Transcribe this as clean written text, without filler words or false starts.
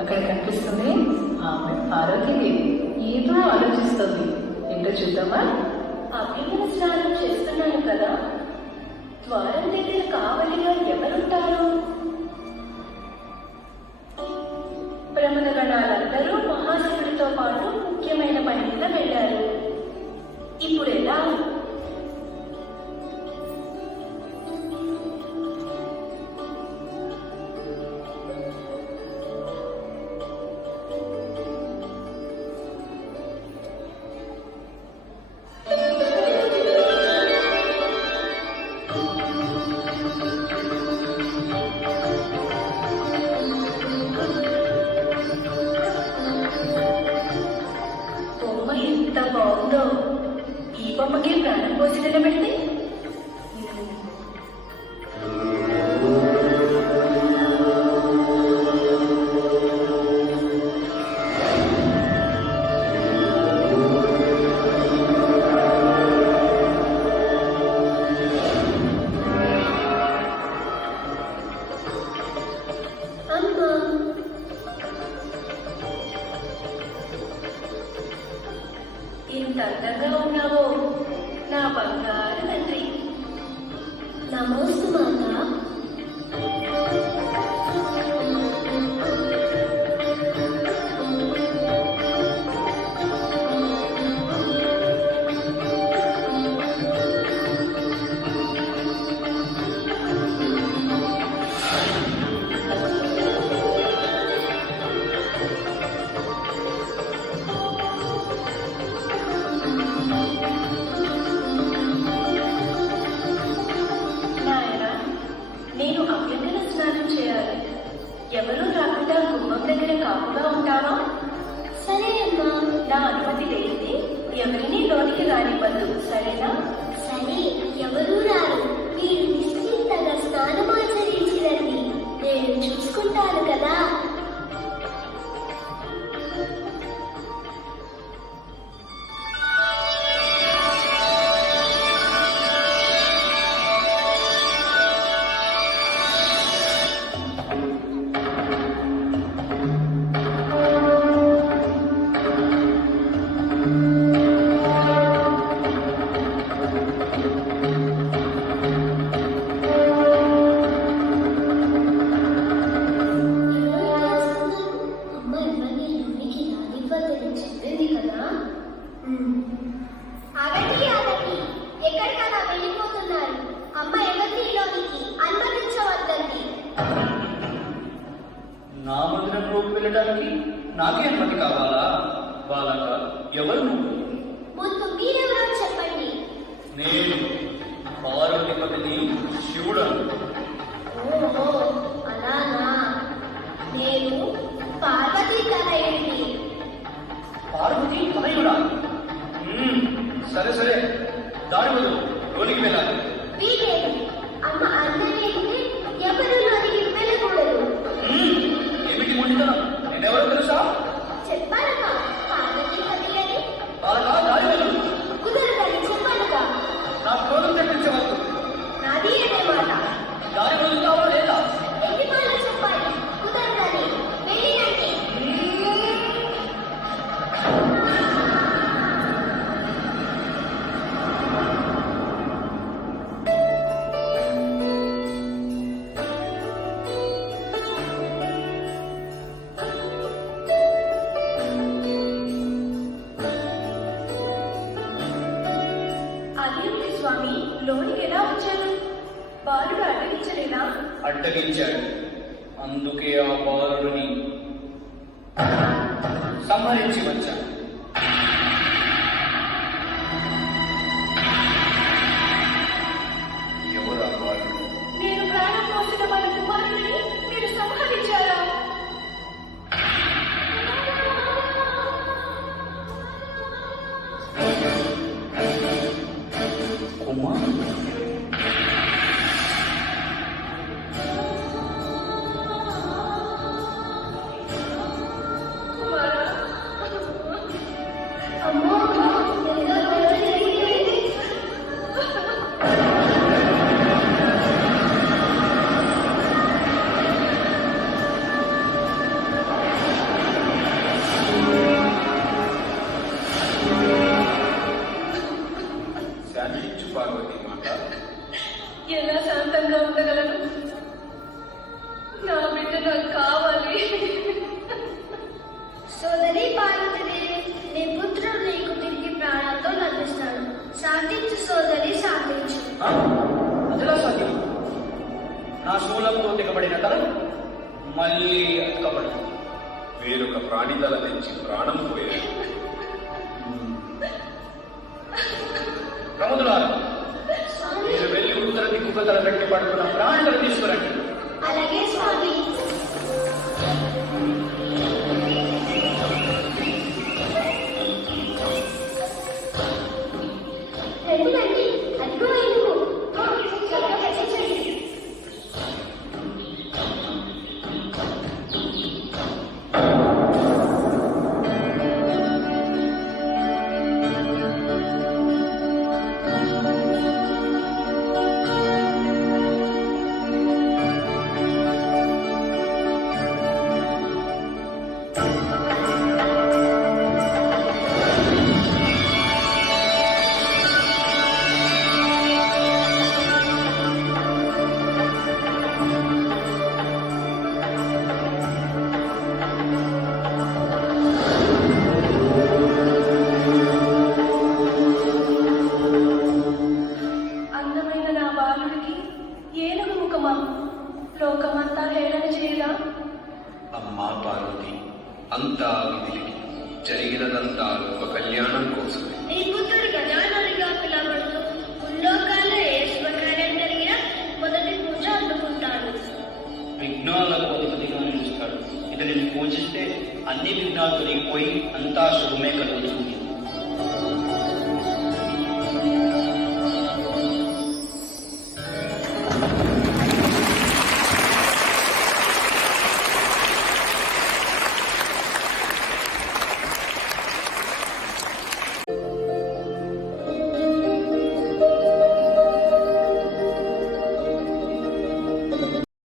అక్కడ కనిపిస్తుంది ఆమె పార్వతీదేవి. ఏదో ఆలోచిస్తుంది. ఏంటో చూద్దామా? అభ్యంగన స్నానం చేస్తున్నాను కదా, ద్వారం దగ్గర కావలిగా ఎవరుంటారు? ప్రముఖ గణాలందరూ మహాశివుడితో పాటు ముఖ్యమైన పని మీద వెళ్ళారు. ఇప్పుడు ఎలా? ఎంత బాగుందో! ఈ బొమ్మకి ప్రాణం పోసి నిలబెడితే ఇంత అందంగా ఉన్నావో నా బంగారు తండ్రి. నమోస్తు మాత. నేను అభ్యంగన స్నానం చేయాలి. ఎవరూ రాకుండా గుమ్మం దగ్గర కాపుగా ఉంటావా? సరే అమ్మా. నా అనుమతి లేనిది ఎవరినీ లోనికి రానివ్వద్దు, సరేనా? సరే, ఎవరూ రారు. మీరు నిశ్చింతగా స్నానమాచరించిరండి. నేను చూసుకుంటాను కదా. ఎక్కడికైనా వెళ్ళిపోతున్నారు. అమ్మ ఎవరిని లోనికి అనుమతించవద్దండి. నా మందిరంలోకి వెళ్ళడానికి నాకే అనుమతి కావాలా? బాలక, ఎవరు నువ్వు? ముందు మీరెవరో చెప్పండి. నేను పార్వతీపతిని, శివుడను. ఓహో, అలానా. నేను పార్వతీ తనయుడిని. పార్వతీ తనయుడా? సరే సరే, దాని వల్ల లోనికి వెళ్ళాలి. వీలేదు. అమ్మ అందరినీ ఎవరు లోనికి వెళ్ళకూడదు. ఏమిటి మొండితనం? నేనెవరో తెలుసా? చెప్పానుగా, పార్వతీ పతి అని. బాలక, దాని వల్ల కుదరదని చెప్పానుగా. నా క్రోధం తెప్పించవద్దు. నాది అనే మాట. దాని వల్ల కావాలా లేదా? ఎన్ని మాటలు చెప్పాలి? కుదరదని వెళ్ళినండి. అదేమిటి స్వామి, లోనికి ఎలా వచ్చారు? బాలుడు అడ్డగించలేదా? అడ్డగించాడు. అందుకే ఆ బాలుడిని సంహరించి వచ్చాను. ఎవరు ఆ బాలుడు? నేను ప్రాణం పోసిన మన కుమారుడిని మీరు సంహరించారా? కుమారుడు? కుమారా, శూలంతో దిగబడిన తల మళ్ళీ అతకబడి వేరొక ప్రాణి తల తెచ్చి ప్రాణం పోయాడు. ప్రముదులారా, మీరు వెళ్ళి ఉత్తర దిక్కుకు తల పెట్టి పడుతున్న ప్రాణులను తీసుకురండి. అలాగే స్వామి. రండి రండి, అదిగో ఎందుకు త్వరగా కట్టించండి. అందమైన నా బాలుడికి ఏనుగు ముఖమా? లోకమంతా హేళన చేయరా? అమ్మా పార్వతి, అంతా విధికి జరిగినదంతా ఒక కళ్యాణం కోసం. నీ పుత్రుడు గజాననుడిగా పిలవబడుతూ ముల్లోకాల్లో ఏ శుభకార్యం జరిగినా మొదటి పూజ అందుకుంటాడు. విఘ్నాలకు అధిపతిగా నిలుస్తాడు. ఇతనిని పూజిస్తే అన్ని విఘ్నాలు తొలగిపోయి అంతా శుభమే కలుగుతుంది.